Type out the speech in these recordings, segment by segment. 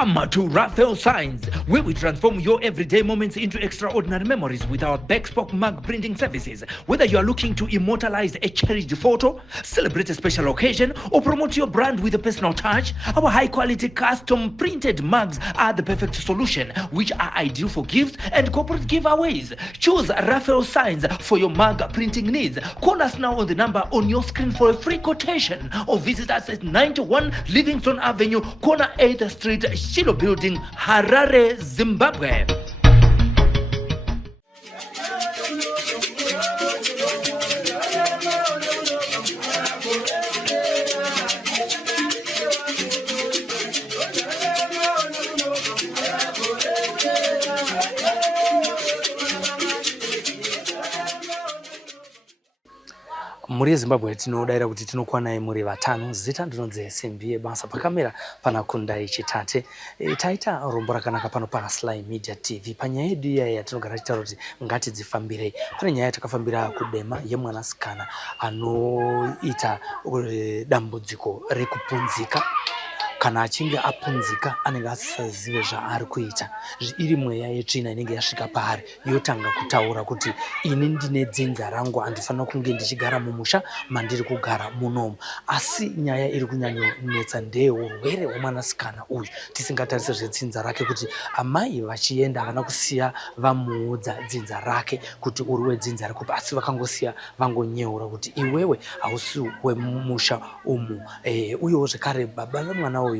Come to Raphael Signs, where we transform your everyday moments into extraordinary memories with our bespoke mug printing services. Whether you are looking to immortalize a cherished photo, celebrate a special occasion, or promote your brand with a personal touch, our high-quality custom printed mugs are the perfect solution, which are ideal for gifts and corporate giveaways. Choose Raphael Signs for your mug printing needs. Call us now on the number on your screen for a free quotation, or visit us at 91 Livingston Avenue, corner 8th Street, Shilo Building, Harare, Zimbabwe. Muri Zimbabwe tinodaira kuti tinokuwa naye muri vatano. Zita ndinonzi Simbi basa pakamera pana Kundai Chitate. Taita rombo rakanaka pano pa Sly Media TV. Panyaya yedu iya tinogara tichitaura kuti ngati dzifambirei. Pane nyaya takafambira kudema yemwanasikana anoita dambudziko rekupunzika. Kana achinge apunzika anenge asazive zvaari kuita. Iri mweya yetsvina inenge yasvika paari yotanga kutaura kuti ini ndine dzinza rangu, andifanira kunge ndichigara mumusha mandiri kugara munomu. Asi nyaya iri kunyanyonetsa ndeyeurwere hwemwanasikana uyu. Tisingatarise zvedzinza rake kuti amai vachienda havana kusiya vamuudza dzinza rake kuti uri wedzinza rekupi, asi vakangosiya vangonyeura kuti iwewe hausi wemumusha umu. Uyewo zvekare baba vemwana uyu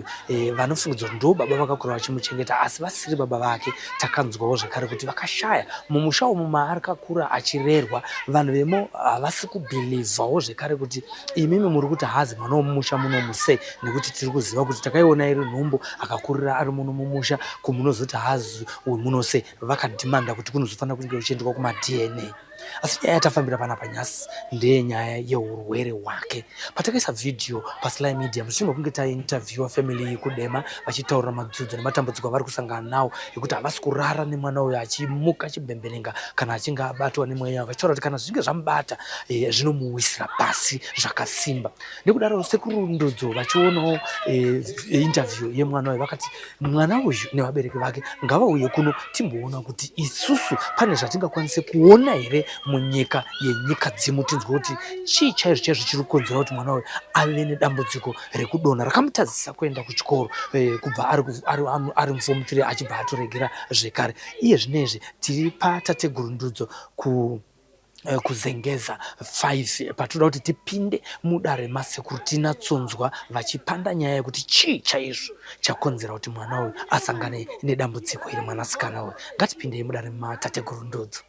vanofungidzwa kuti ndo baba vakakura vachimuchengeta, asi vasiri baba vake. Takanzwawo zvekare kuti vakashaya mumusha umu maari kakura achirerwa. Vanhu vemo havasi kubhilivhawo zvekare kuti imimi muri kuti hazi mwana womumusha munomu sei, nekuti tiri kuziva kuti takaiona iri nhumbu akakurira ari muno mumusha, kumunozoti hazi uyu muno sei. Vakadhimanda kuti kunozofanira kunge uchiendwa kuma-DNA. Asi nyaya yatafambira panapa nyasi ndeyenyaya yeurwere hwake. Patakaisa vhidhiyo paSly Media mushure kunge tainterviewa family kudema vachitaura madzudzo nematambudziko avari kusangana nawo ekuti havasi kurara nemwana uyu achimuka achibhemberenga kana achinge abatwa nemweya, vachitaura kuti kana zvinge zvamubata zvinomuwisira pasi zvakasimba. Nekudaro sekurundudzo vachionawo interview yemwana uyu vakati mwana uyu nevabereki vake ngavauye kuno timboona kuti isusu pane zvatingakwanise kuona here munyika yenyika dzimu, tinzwe kuti chii chaizvo chaizvo chiri kukonzera kuti mwana uyu ave nedambudziko rekudonha rakamutadzisa kuenda kuchikoro kubva ari mufomu 3 achibva atoregera zvekare. Iye zvinezvi tiri patategurundudzo kuzengeza 5 patoda kuti tipinde mudare masekuru tinatsonzwa vachipanda nyaya yekuti chii chaizvo chakonzera kuti mwana uyu asangane nedambudziko iri mwanasikana uyu. Ngatipindei mudare matategurundudzo.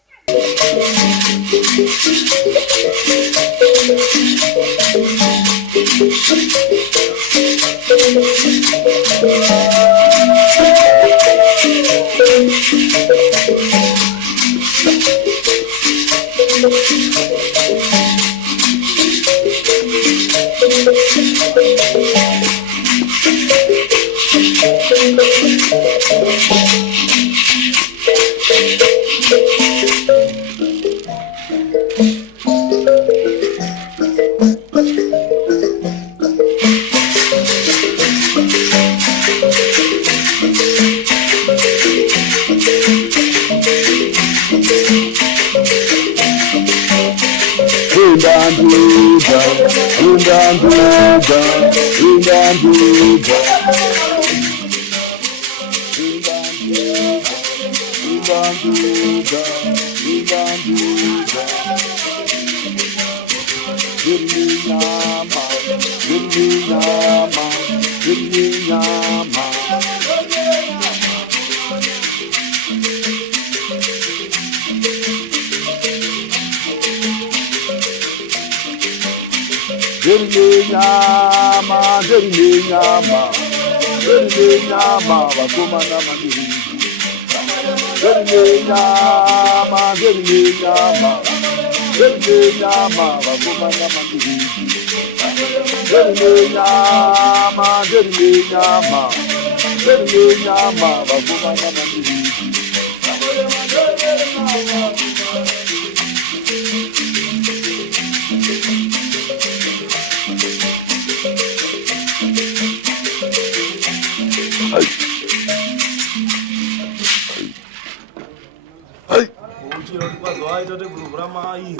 itote programa hii.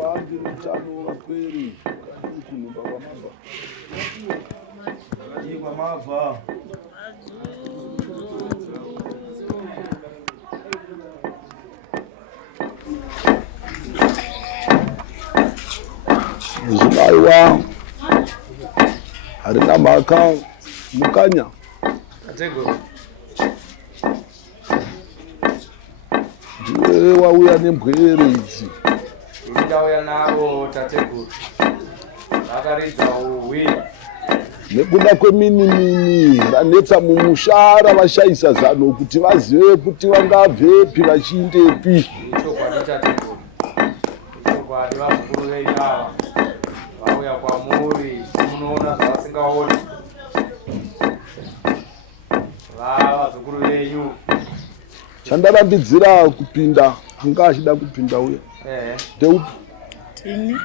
Wapi mtano wa kweli? Kunyumba kwa mava. Kwa mava. Zaiwa. Harina maka mukanya. Tatego. Ndiwe wauya nembweredzi. Ndauya navo tatego. Akaridza uwi. Nekuda kweminimini ranetsa mumushara vashaisa zano kuti vazive kuti vangabvepi vachiindepi. Chokwadi tatego. Chokwadi vazukuru venyu ava vauya kwamuri munoona zvavasingaoni. Vazukuru venyu. Chandarambidzira kupinda anga achida kupinda uya. Ndeupi? Tini.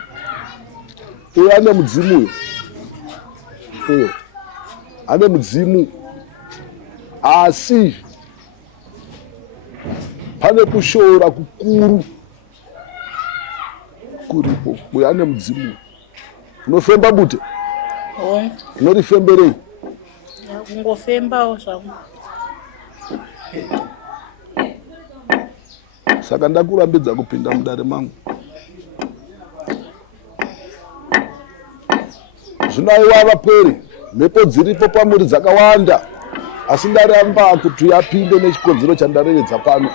Uya ane mudzimu uyo. Ane mudzimu. Asi pane kushora kukuru kuripo. Uya ane mudzimu. Unofemba bute? Unorifemberei? Kungofembawo zvangu. Saka ndakurambidza kupinda mudare mangu. Zvinaiwa vapweri, mhepo dziripo pamuri dzakawanda, asi ndaramba kuti yapinde nechikodzero chandareredza pano.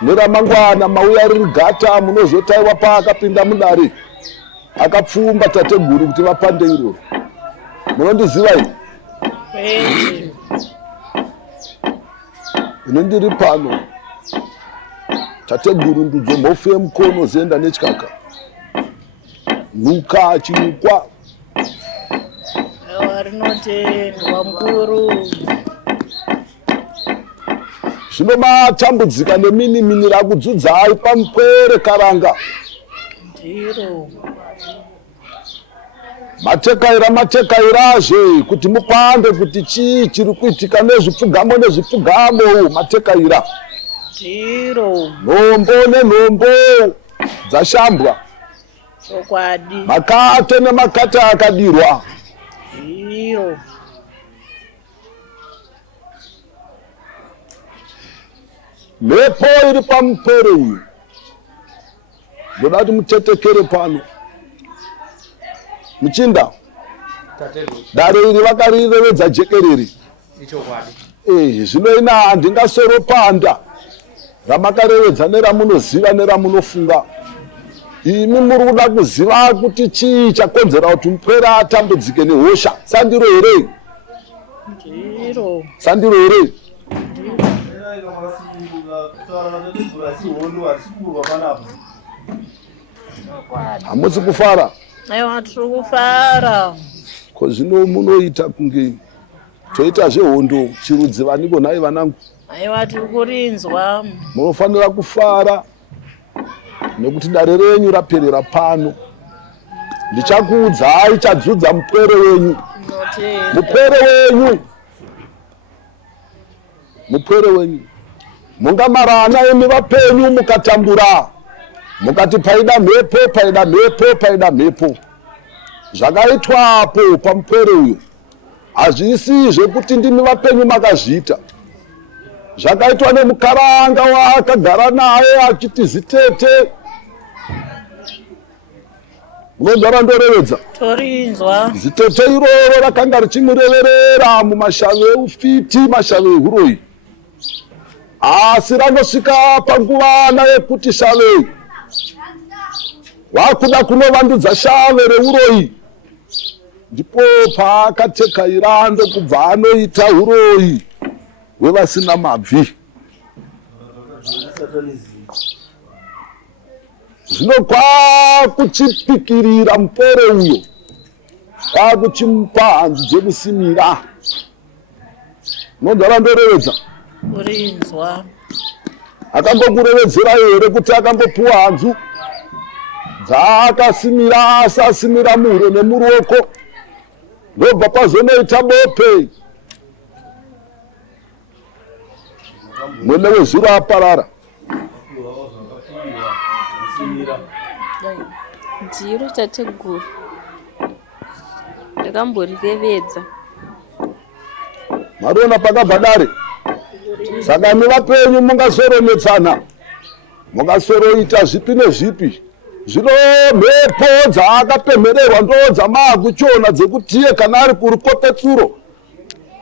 Neramangwana mauya riri gata munozotaiwa paakapinda mudare. Akapfumba tateguru kuti vapande iroro. Munondiziva ine? Ine ndiri pano. Tateguru ndudzo mhofu yemukono zenda nechikaka. Nuka chinukwa. Rinotendwa mukuru. Zvino matambudzika neminimini rakudzudzai pamupwere karanga. Ndiro. Matekairazve kuti mupande kuti chii chiri kuitika nezvipfugamo matekaira. Ndiro. Nhombo nenhombo dzashambwa. Chokwadi. Makate nemakate akadirwa. Ndiro. Mhepo iri pamupere uyu. Ndoda kuti mutetekere pano. Muchinda. Dare iri vakarirevedza jekerere. Zvino ina handingasoro panda. Ramakarevedza neramunoziva neramunofunga. Imi muri kuda kuziva kuti chii chakonzera kuti mupwere atambudzike nehosha. Sandiro here? Ndiro. Sandiro here? Hamusi kufara? Aiwa tiri kufara. Ko zvino munoita kunge toita zvehondo chirudzi vaniko nhai vanangu. Aiwa tiri kurinzwa. Munofanira kufara nekuti dare renyu raperera pano. Ndichakuudzai chadzudza mupwere wenyu. Mupwere wenyu. Mungamarana imi vapenyu mukatambura. Mukati paida mhepo. Zvakaitwapo pamupwere uyu. Hazvisizve kuti ndimi vapenyu makazviita. Zvakaitwa nemukaranga waakagara naye achiti zitete. Munogara ndorevedza. Torinzwa. Zitete iroro rakanga richimureverera mumashave eufiti, mashave ehuroi. Asi ranosvika panguvana yekuti shave wakuda kunovandudza shave reuroi. Ndipo paakateka ndo kubva anoita uroi hwevasina mabvi. Zvino kwakuchipikirira mupwere uyo. Kwakuchimupa hanzu dzekusimira. Nogara ndorevedza. Kurinzwa. Akambokurevedzera here kuti akambopuwa hanzu dzaakasimira asasimira muhuro nemuruoko. Ndobva pazonoita bope. mwene wezviro aparara. Dziro tateguru ndakamborirevedza. Mariona pakabva dare. Saka nevapenyu mungasoronetsana, mungasoroita zvipi nezvipi. Zvino mhepo dzaakapemhererwa ndo dzamaakuchiona dzekutiye kana ari kurukopetsuro.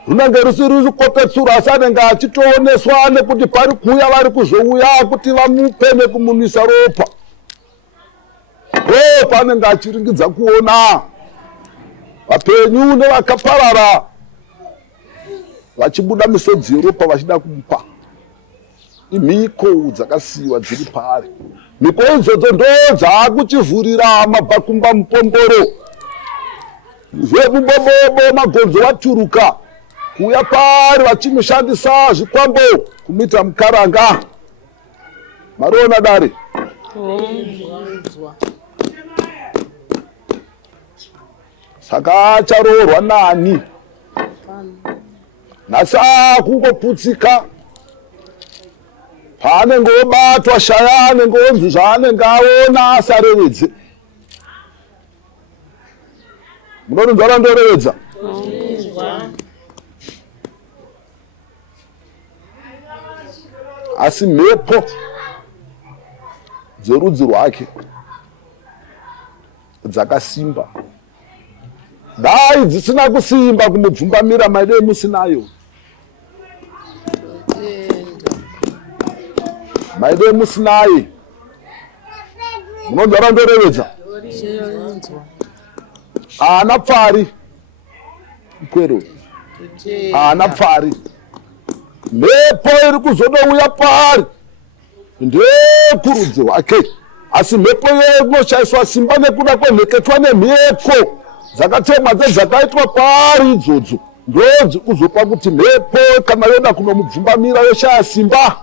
Runenge rusiri rukopetsuro asi anenge achitooneswa nekuti pari kuuya vari kuzouya kuti vamupe nekumunwisa ropa. Ropa anenge achiringidza kuona vapenyu nevakaparara vachibuda misodzi yeropa vachida kumupa. Imhiko dzakasiyiwa dziri paari. Mhiko idzodzo ndo dzaakuchivhurira mabhakumba mupomboro. Zvemubobobo magonzo waturuka kuuya paari vachimushandisa zvikwambo kumuita mukaranga. Mariona dare. Saka acharoorwa nani. Nhasi kungoputsika. Paanenge obatwa shaya anenge onzwi zvaanenge aona asarevedze. Munonzwa randorevedza? Asi mhepo dzerudzi rwake dzakasimba. Dai dzisina kusimba kumubvumbamira maide musinayo. Maide musinaye. Munonzwa randorevedza? Ana pfari. Mkwero. Ana pfari. Mhepo iri kuzodouya paari ndekurudzi rwake. Asi mhepo iyoyo inoshayiswa simba nekuda kwemheketwa nemhepo dzakatemwa dzakaitwa paari idzodzo. Ndodzi kuzopa kuti mhepo kana yoda kunomubvumbamira yoshaya simba.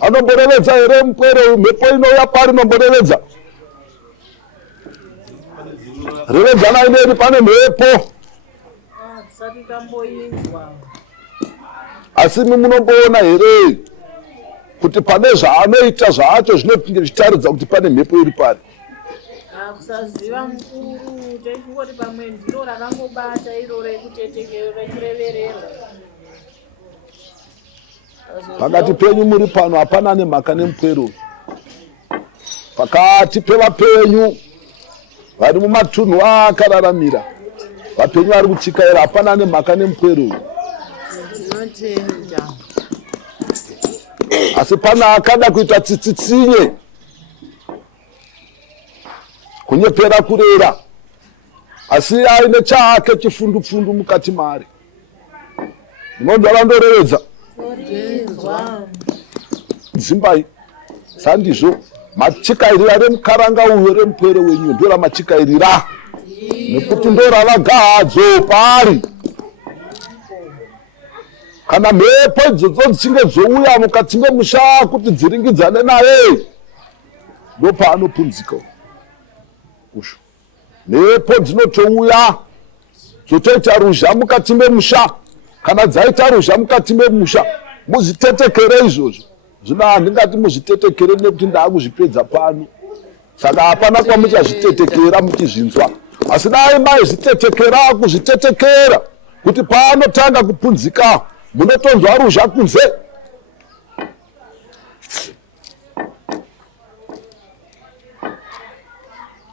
Anomborevedza here mkwero? Mhepo inouya paari nomborevedza. Revedzana ineni pane mhepo. Asi munomboona here kuti pane zvaanoita zvacho zvinopinge zvichitaridza kuti pane mhepo iri pari. Kusaziva mukuru techingoti pamwe ndiro rakangobata iro rekutetekera rechireverera. Pakati penyu muri pano hapana nemhaka nemupwero. Pakati pevapenyu vari mumatunhu akararamira, vapenyu vari kuchikaira hapana nemhaka nemupwero. Asi pana akada kuita tsitsitsinye kunyepera kurera, asi aine chake chifundupfundu mukati mari. Munonzwa randorevedza? Dzimbai sandizvo machikairira remukaranga uyo remupwere wenyu ndo ramachikairira, nekuti ndo ravagadzo paari. Kana mhepo idzodzo dzichinge dzouya mukati memusha kuti dziringidzane naye, ndo paanopunzika. Usho mhepo dzinotouya dzotoita ruzha mukati memusha. Kana dzaita ruzha mukati memusha, muzvitetekere izvozvo. Zvino handingati muzvitetekere nekuti ndaakuzvipedza pano. Saka hapana kwamuchazvitetekera muchizvinzwa. Asi dai maizvitetekera kuzvitetekera kuti paanotanga kupunzika munotonzwa ruzha kunze.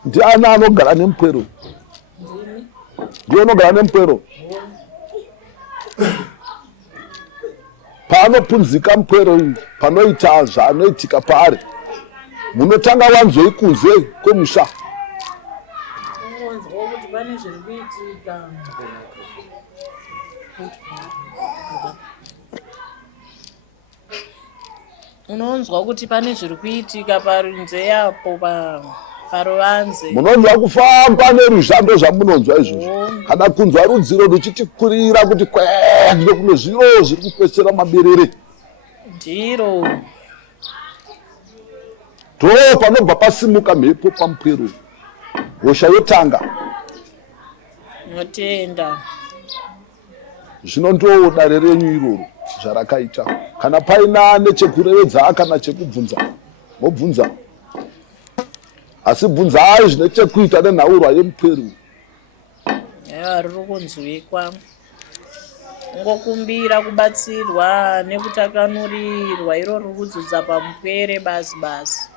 Ndiani anogara nemupwero? Ndiye unogara nemupwero. Paanopunzika mupwero panoita zvaanoitika paari, munotanga wanzwei kunze kwemusha. Unonzwa kuti pane zviri kuitika parunze yapo paruvanze. Munonzwa kufamba neruzha ndo zvamunonzwa izvozvo. Kana kunzwa rudziro ruchitikurira kuti kwende kune zviro zviri kupesera maberere. Ndiro. Ndo panobva pasimuka mhepo pamupwero. Hosha yotanga. Notenda. Zvino ndo dare renyu iroro. zvarakaita. Kana paina nechekurevedza kana chekubvunza mobvunza, asi bvunzai zvine chekuita nenhaurwa yemupweri. Riri kunzwikwa, ngokumbira kubatsirwa nekutakanurirwa, iro riri kudzudza pamupwere basi basi.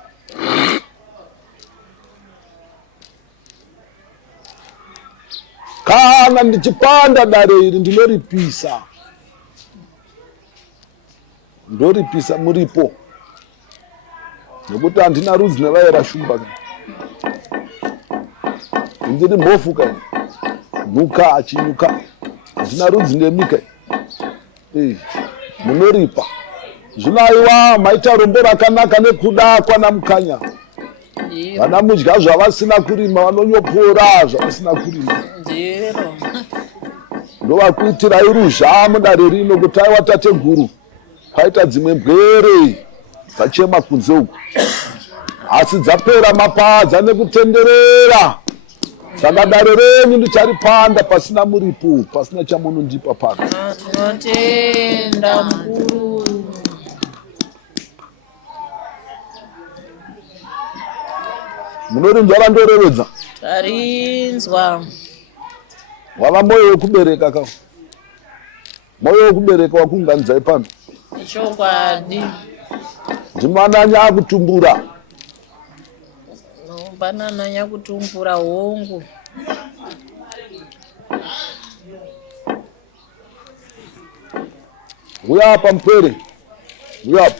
Kana ndichipanda dare iri ndinoripisa, ndoripisa muripo, nekuti handina rudzi nevaera shumba, ndiri mhofu kai, nhuka achinyuka, handina rudzi nemika. Munoripa zvino aiwa maita rombo rakanaka nekuda kwana Mukanya. Vana mudya zvavasina kurima, vanonyopora zvavasina kurima. Ndovakuitirai ruzha mudare rino kuti aiwa tateguru kwaita dzimwe mbwere dzachema kunze uku, asi dzapera mapadza nekutenderera. Saka dare renyu ndicharipanda pasina muripo, pasina chamunondipa pano. Tinotenda mukuru. Munorinzwa randorevedza? Tarinzwa. Wava moyo wekubereka ka? Moyo wekubereka wakunganzai pano? Chokwadi. Ndimananya akutumbura. Banana kutumbura hongu. Uya apa mpwere. Uya apa.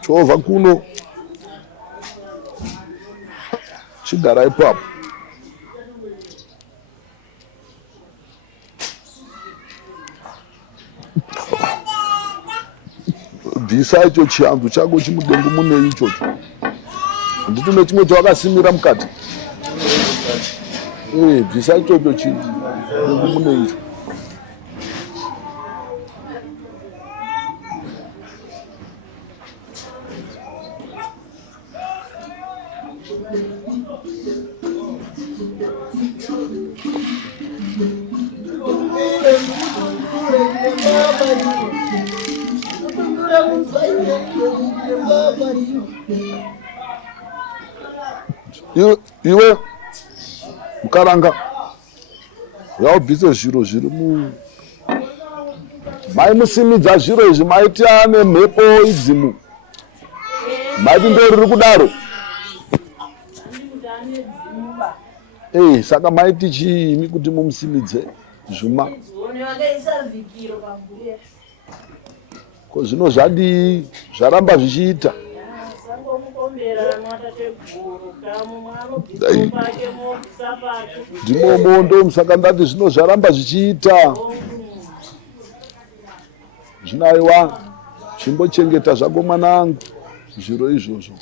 Chova kuno. Chigara ipapo. Bvisa icho chianzu chako chimudengu mune ichocho. Nditi nechimwe chawakasimira mukati. Bvisa ichocho chidengu mune icho. Iwe Mukaranga yaubvise zviro zviri mu maimusimidza zviro izvi maita nemhepo idzimu maiti ndoriri kudaro. Saka maiti chiimi kuti mumusimidze zvuma? Ko zvino zvadii zvaramba zvichiita? Ndimomondo saka ndati zvino zvaramba zvichiita. Zvinaiwa chimbochengeta zvako mwanangu zviro izvozvo.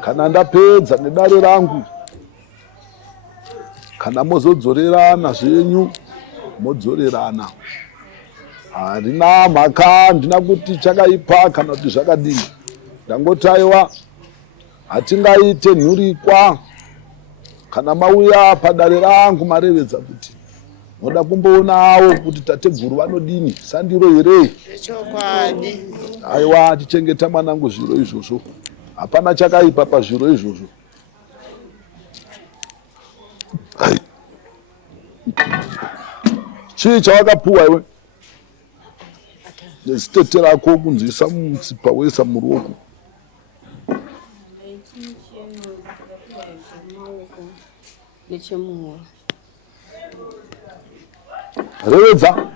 Kana ndapedza nedare rangu, kana mozodzorerana zvenyu modzorerana. Handina mhaka, handina kuti chakaipa kana kuti zvakadini. Ndangoti aiwa hatingaite nhurikwa kana mauya padare rangu marevedza kuti moda kumboonawo kuti tateguru vanodini, sandiro here? Chokwadi. Aiwa tichengeta mwanangu zviro izvozvo. Hapana chakaipa pazviro izvozvo. Chii chawakapuwa iwe? Nezitete rako kunzisa mutsipa wesa muruoko. Revedza.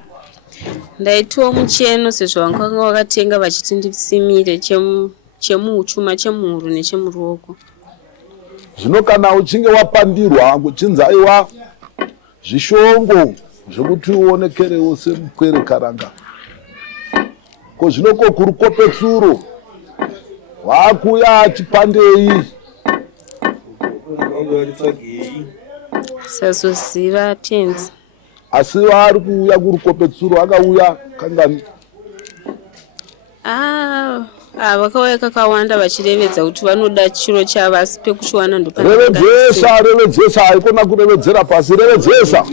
Ndaitiwa mucheno sezvo vanga vakatenga vachiti ndisimire chemuchuma chemuhuro nechemuruoko. Zvino kana uchinge wapandirwa kuchinzi aiwa zvishongo zvekuti uonekerewo semukwere karanga, ko zvinoko kurukopetsuro wakuya achipandei? Sazoziva tenzi. Asi vari kuuya kurukopetsuro akauya kangani? vakauya kakawanda vachirevedza kuti vanoda chiro chavo asi pekuchiwana revedzesa haikona kurevedzera pasi revedzesa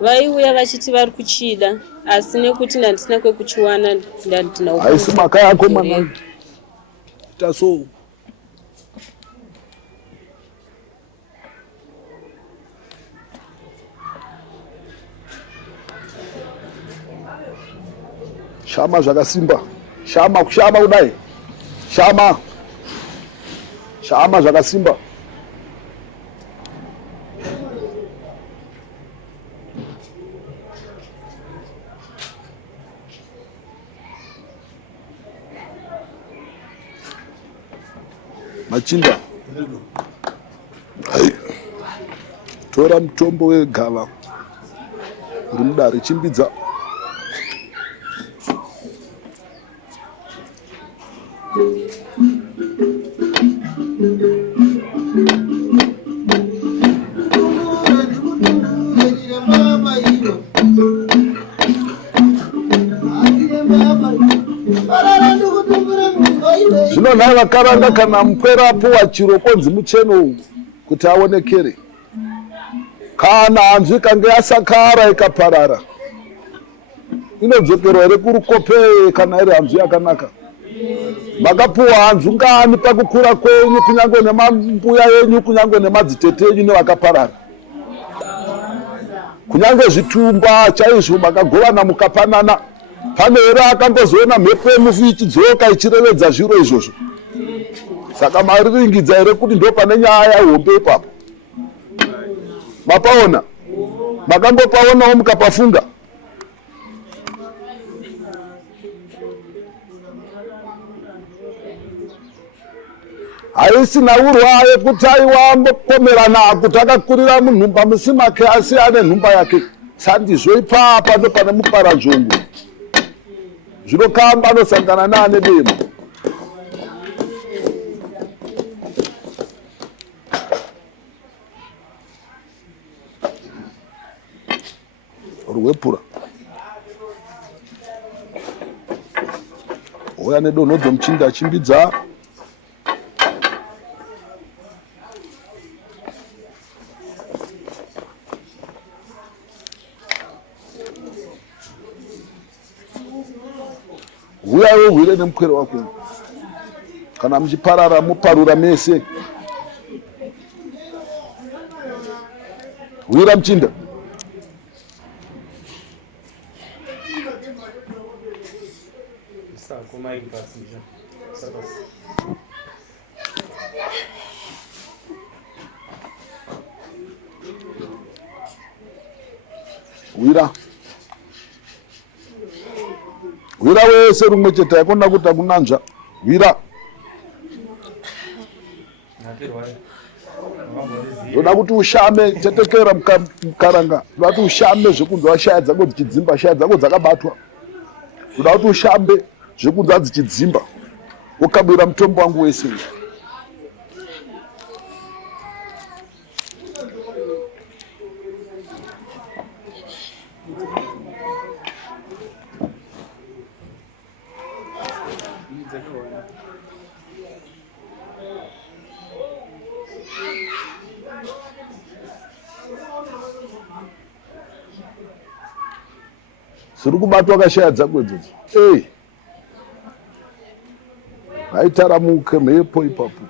vaiuya vachiti vari kuchida asi nekuti ndandisina kwekuchiwana ndandina haisi maka yako mana ita so shama zvakasimba shama kudai shama zvakasimba machinda tora mutombo wegava uri mudare chimbidza zvino nhaye vakaranga kana mupwera apuwa chiro konzi mucheno kuti aonekere kana hanzvi ikange yasakara ikaparara inodzokerwa here kurukopeye kana iri hanzvi yakanaka makapuwa hanzvi ngani pakukura kwenyu kunyange nemambuya yenyu kunyange nemadzitete enyu nevakaparara kunyange zvitumba chaizvo makagovana mukapanana pane here akambozoona mhepo yemufu ichidzoka ichirevedza zviro izvozvo saka mariringidza here kuti ndo pane nyaya yahombe ipapo mapaona makambopaonawo mukapafunga haisina urwa yekuti aiwambopomerana kuti akakurira munhumba musi make asi ane nhumba yake sandizvo ipapa ndo pane muparanzvongo zvinokamba anosangana naane demo rwepura uya nedonhodzo muchinda achimbidza uyaiwo hwire nemukwere wako kana muchiparara muparura mese hwira muchinda hwira wese rumwe chete haikona kuti akunanzva hwira ndoda kuti ushame chetekera mukaranga ndoda kuti ushame zvekunzwa shaya dzako dzichidzimba shaya dzako dzakabatwa ndoda kuti ushambe zvekunzwa dzichidzimba ukabwira mutombo wangu wese siri kubatwa kashaya dzako idzodzo ngaitaramuke mhepo ipapo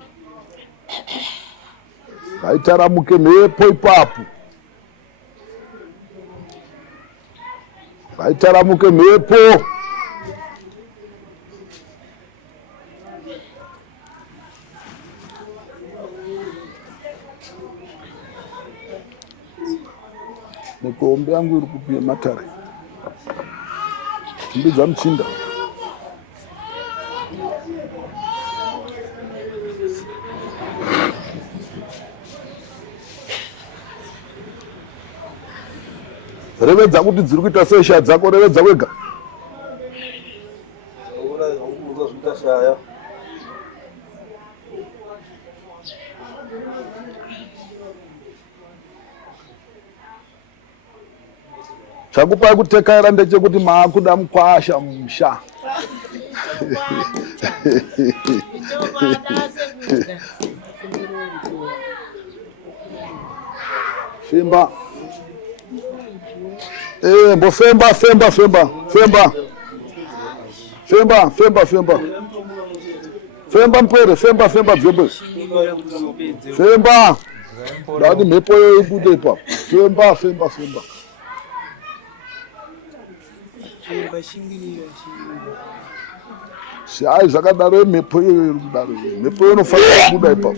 ngaitaramuke mhepo ipapo ngaitaramuke mhepo nekombe yangu iri kupiye matare chimbidza muchinda revedza kuti dziri kuita sei shaya dzako revedza wega chakupai kutekaira ndechekuti maakuda mukwasha musha. Femba. Bo femba. Femba. Femba mpere, femba bjebe. Femba. Dadi mepo ibude pa. Femba. Sai zakadaro mepo irudaro. Mepo no fala ibude pa.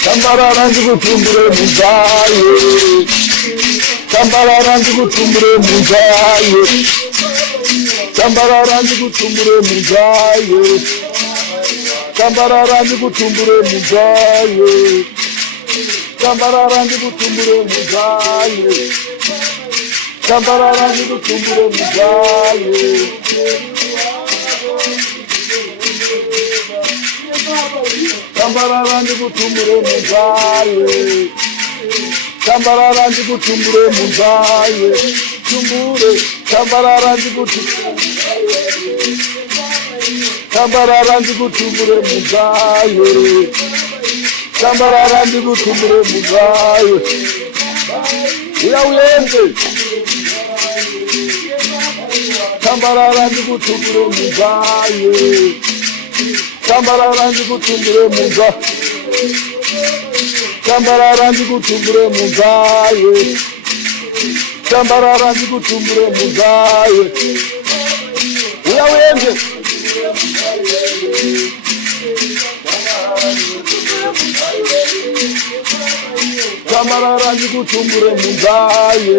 Tambararandi kutumbure muzaye. Tambararandi kutumbure muzaye. Tambararandi kutumbure muzaye. Tambararandi kutumbure muzaye. Tambararandi kutumbure muzaye. Tambararandi kutumbure muzaye. Tambararandi kutumbure muzaye. Tambararandi kutumbure muzaye. Tumbure. Tambararandi kutumbure muzaye. Tambararandi kutumbure muzaye. Uyawende. Tambararandi kutumbure muzaye. Tambararandi kutumbure muzaye. Tambararandi kutumbure muzaye. Tambararandi kutumbure muzaye. Uyawende. Tambararandi kutumbure muzaye.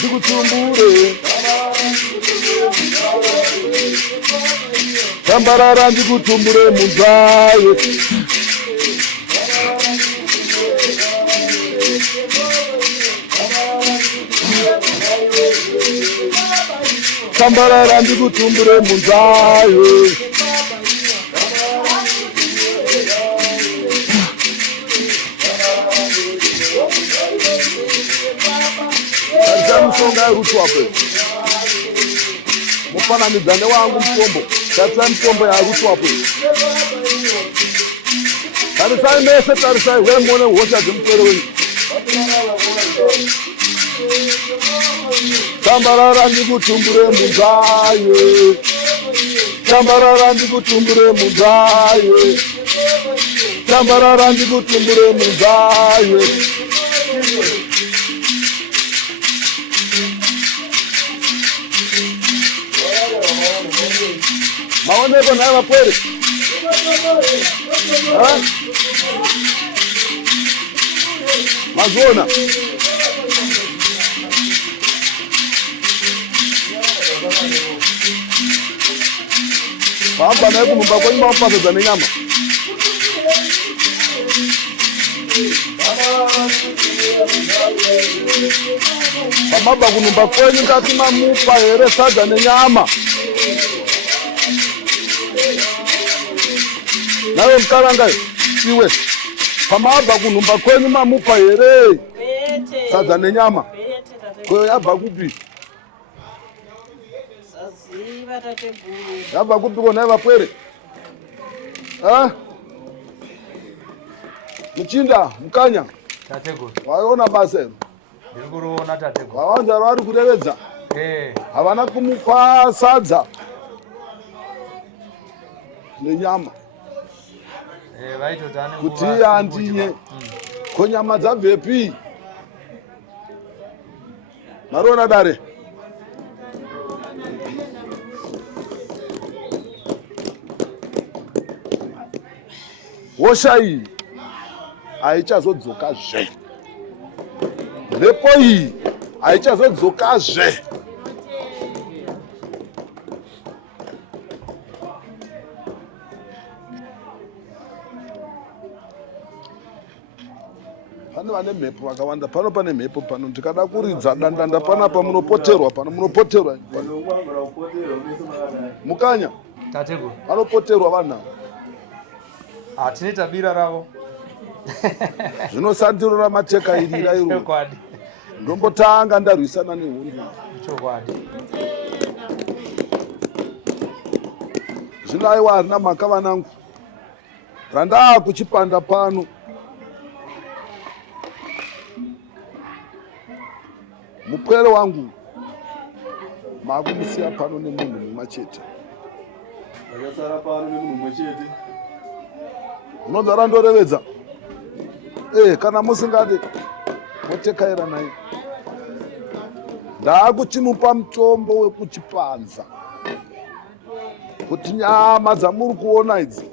Dikutumbure. Tambararandi kutumbure muzaye. Tambararandi kutumbure muzaye. Msonga rutu hapo. Mfana mizane wangu mtombo. Sasa mtombo ya rutu hapo. Tarisai mese tarisai wewe muone wote azimtere wewe. Tambararandi kutumbure muzaye. Tambararandi kutumbure muzaye. Tambararandi kutumbure muzaye. Maoneko na wapere. Mazona. Pamba na kumba kwa nyumba mpaka za nyama. Pamba kunumba kwenye ngatima mupa here sadza nenyama. Nawe mkaranga iwe. Pamba kunumba kwenye mamupa here sadza nenyama. Kwa yaba kupi. Yaba kupi kona yaba pwere. Mchinda, mkanya. Tatego. Waona base. Ndikuruona tatego. Wawanza wari kurevedza. Havana kumupa sadza. Nenyama. kuti andinye konyama dzabvepi mariona dare hosha iyi haichazodzokazve mhepo iyi haichazodzokazve pane vane mhepo vakawanda pano pane mhepo pano ndikada kuridza dandanda panapa munopoterwa pano munopoterwa mukanya vanopoterwa vanhu tinoita bira ravo zvinosandiro ramateka irira iro ndombotanga ndarwisana nehundu zvino aiwa harina mhaka vanangu randaa kuchipanda pano mupwere wangu makumusiya pano nemunhu mumwe chete unonzwa randorevedza kana musingade motekaira naye ndaakuchimupa mutombo wekuchipanza kuti nyama dzamuri kuona idzi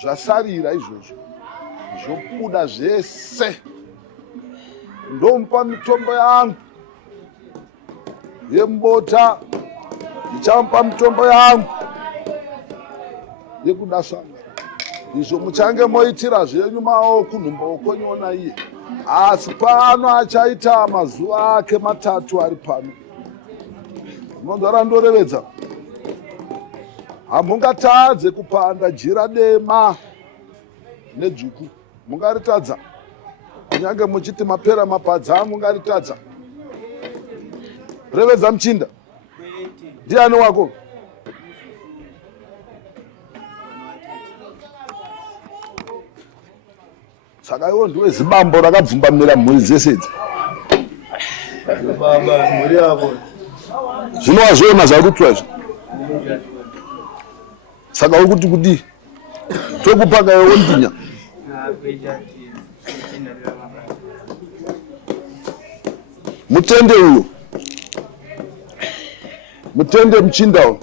zvasarira izvozvo zvobuda zvese ndomupa mitombo yangu yembota ndichamupa mitombo yangu yekuda sanga izvo muchange moitira zvenyu maoko nhumbaokonyona iye asi pano achaita mazuva ake 3 ari pano unonzwa randorevedza hamungatadze kupanda jira dema nedzvuku mungaritadza kunyange muchiti mapera mapadza mungaritadza revedza muchinda ndiani wako saka iwo ndiwe zibambo rakabvumbamira mhuri dzese idzi zvino wazviona zvarutwa izvo saka uri kuti kudii tokupaka iwe ndinya mutende uyo mutende muchinda uyo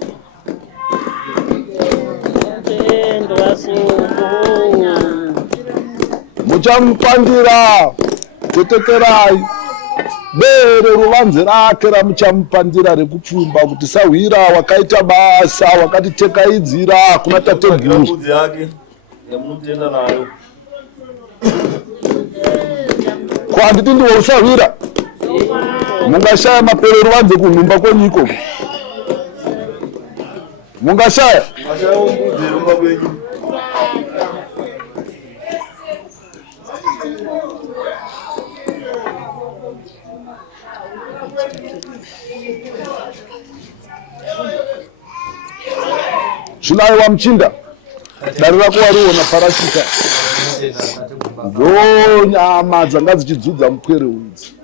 muchamupandira totekerai bere ruvanze rake ramuchamupandira rekupfumba kuti sahwira wakaita basa wakatitekaidzira kuna tateguru kwanditi ndiwo usahwira mungashaya mapere ruvanze kunhumba kwenyu ikoko mungashaya zvinoaiwa muchinda dare rako wariona parashuka ndonyama dzanga dzichidzudza mupwere udzi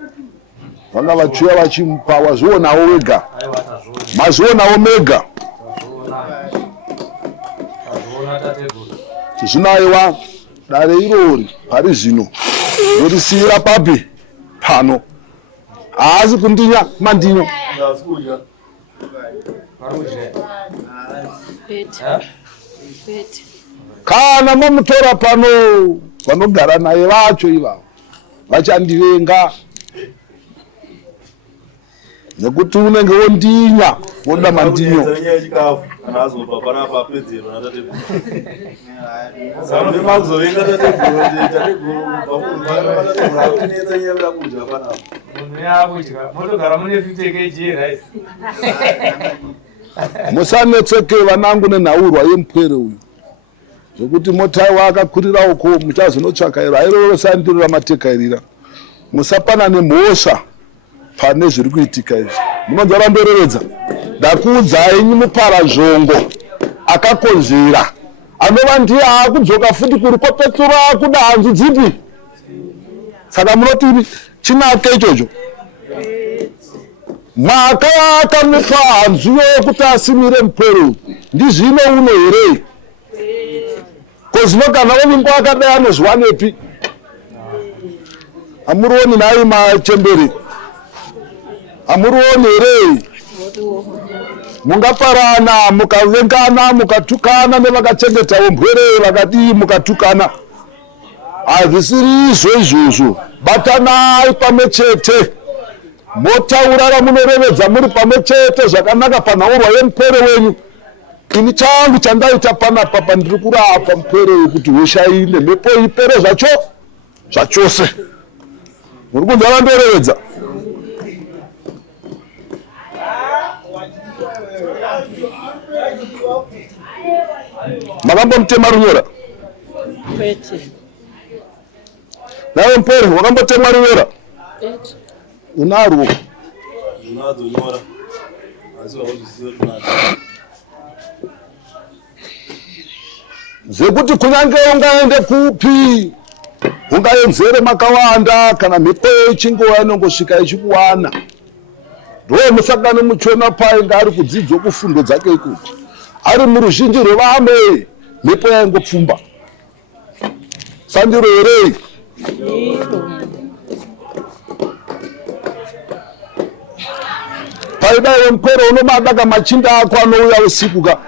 vanga vachiuya vachimupa wazvionawo wega mazvionawo mega zvinoaiwa dare irori pari zvino rorisiyira papi pano haasi kundinya mandinyo kana momutora pano vanogara naye vacho ivavo vachandivenga nekuti unenge wondinya woda mandinyo musanetseke vanangu nenhaurwa yemupwere uyu zvekuti motaiwa akakurira uko muchazonotsvakaira airovosandirira matekairira musapana nemhosva pane zviri kuitika izvi munonzwa randorevedza ndakuudzai mupara zvongo akakonzera anova ndiye aakudzoka futi kuri kopetsura kuda hanzu dzipi saka munoti chinake ichocho mwaka akamupa hanzu yokuti asimire mupwere ndizvino uno here Kozvinogana wenyingwa akadai anozwanepi? Amurioni naye machemberi? Amurioni here? Mungaparana, mukavengana, mukatukana nevakachengeta umbwere vakadii mukatukana. Hazvisiri izvozvo. Batanai pamwe chete. Motaura ramunorevedza muri pamwe chete zvakanaka panhaurwa yemupere wenyu. Ini changu chandaita panapa pandiri kurapa mupere wekuti hosha iyi nemhepo ipere zvachose. Muri kunzwa vandorevedza? Makambomutema runyora? Kwete. Nawe mpere wakambotema runyora? Unarwo? Unadzo nyora. Asi wauziva kuti zekuti kunyange ungaende kupi, ungaenzere makawanda kana mhepo ichingowa inongosvika ichikuwana. Ndiwo musakane muchiona pai ngaari kudzidzo kufundo dzake ikuti ari muruzhinji rwevamwe mhepo yaingopfumba. Sandiro here? Paidai mupere unomadaka machinda ako anouya usiku ka.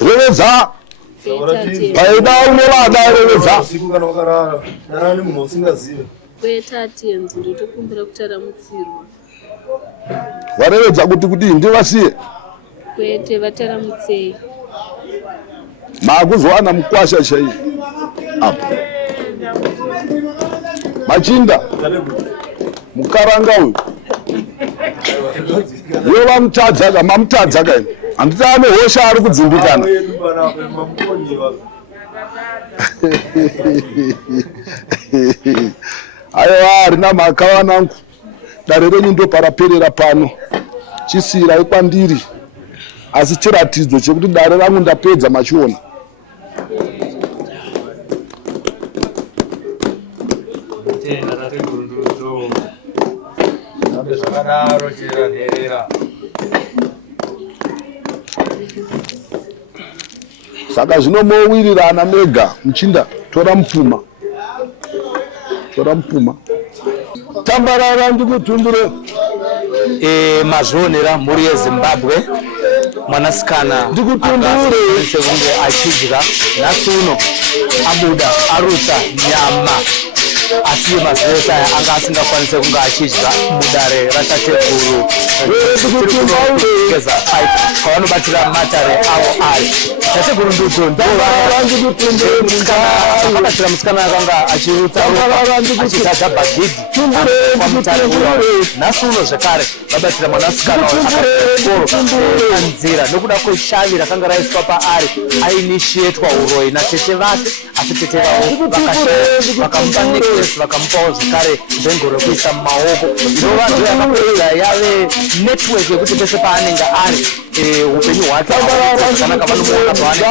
Revedza. Paida unovada revedza. usiku kana wakarara. Darani munhu usingazive. Kwetati yenzu ndotokumbira kuti aramutsirwa. Varevedza kuti ndivasiye? Kwete vataramutsei. Makuzowana mukwasha chai. Apa. Machinda. Mukaranga uyu. Yo vamutadza ka mamutadza ka. Handiti ane hosha ari kudzimbikana. Aiwa harina mhaka vanangu. Dare renyu ndo paraperera pano. Chisiyirai kwandiri. Asi chiratidzo chekuti dare rangu ndapedza machiona. Saka zvinomowirirana mega muchinda tora mupfuma. Tora mupfuma. Tambarara ndikutumbire. Mazvionera mhuri yeZimbabwe mwanasikana ndikutumbire sekunge achidya nhasi uno abuda arutsa nyama asi mazivese aya anga asingakwanise kunge achidya mudare ratateguru kugeza pipe kwavanobatira matare avo ari tateguru ndudzo ndovakabatira musikana akanga achirutsa achitadza bhagidhi kwamutare uyo. Nhasi uno zvekare vabatira mwanasikana anzira nokuda kweshavi rakanga raiswa paari ainishietwa uroyi natete vake, asi tete vavo vakamupa necklace vakamupawo zvekare nzengo rekuisa mumaoko inova ndo yakapedza yave network yekuti pese paanenge ari upenyu hwake zvakanaka vanomuona paanenge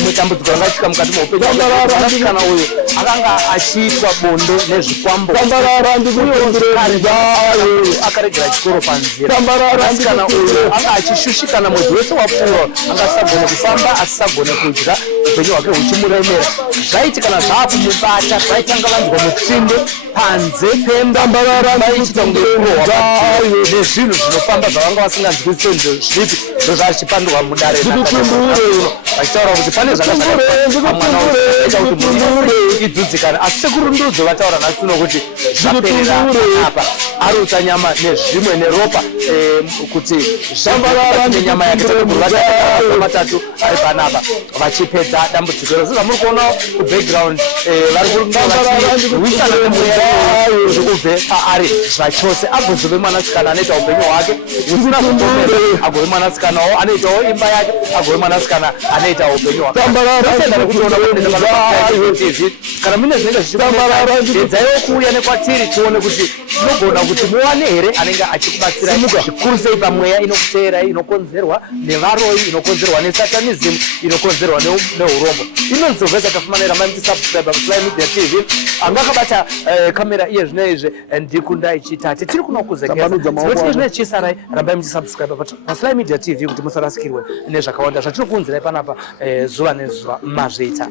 umwe tambudziko rangaitika mukati meupenyu hwake. Mwanasikana uyu akanga achiitwa bonde nezvikwambo akaregera chikoro panzira. Mwanasikana uyu anga achishushikana mwedzi wese wapfuura anga asagone kufamba asisagone kudya upenyu hwake huchimuremera. Zvaiti kana zvaakumubata zvaitanga vanzwa mutsinde panze pemba vaichita kunge kurohwa nezvinhu zvinofamba zvavanga vasinganzwisise ndezvipi ndozvachipandirwa mudare vachitaura kuti pane zvakazvamwana aita kuti munhu idzudzikane. Asi sekuru ndudzo vataura nhasi uno kuti zvaperera apa arutsa nyama nezvimwe neropa kuti nenyama yake matatu ari panapa vachipedza dambudziko iro. Sezva muri kuona kubackground vari kuwisana nemweya zvekubve paari zvachose agozove mwanasikana anoita upenyu hwake husina kutomera, agove mwanasikanawo anoitawo imba yake, agove mwanasikana anoita upenyu hwake. Toenda nekutoona TV kana mune zvinenge zvichiedzaiwo kuuya nekwatiri tione kuti tinogona kuti muwane here anenge achikubatsira zvikuru sei pamweya inokuteera inokonzerwa nevaroyi, inokonzerwa nesatanism, inokonzerwa neurombo. Inonzovesa tafumanira mandi subscribe Sly Media TV. Angakabata kamera iye zvinezve Ndikundai Chitate. Tiri kuno kuzekeza. Zvoti zvine chisarai rambai muchisubscribe pa Sly Media TV kuti musarasikirwe nezvakawanda zvatinokuunzirai panapa zuva nezuva mazvita.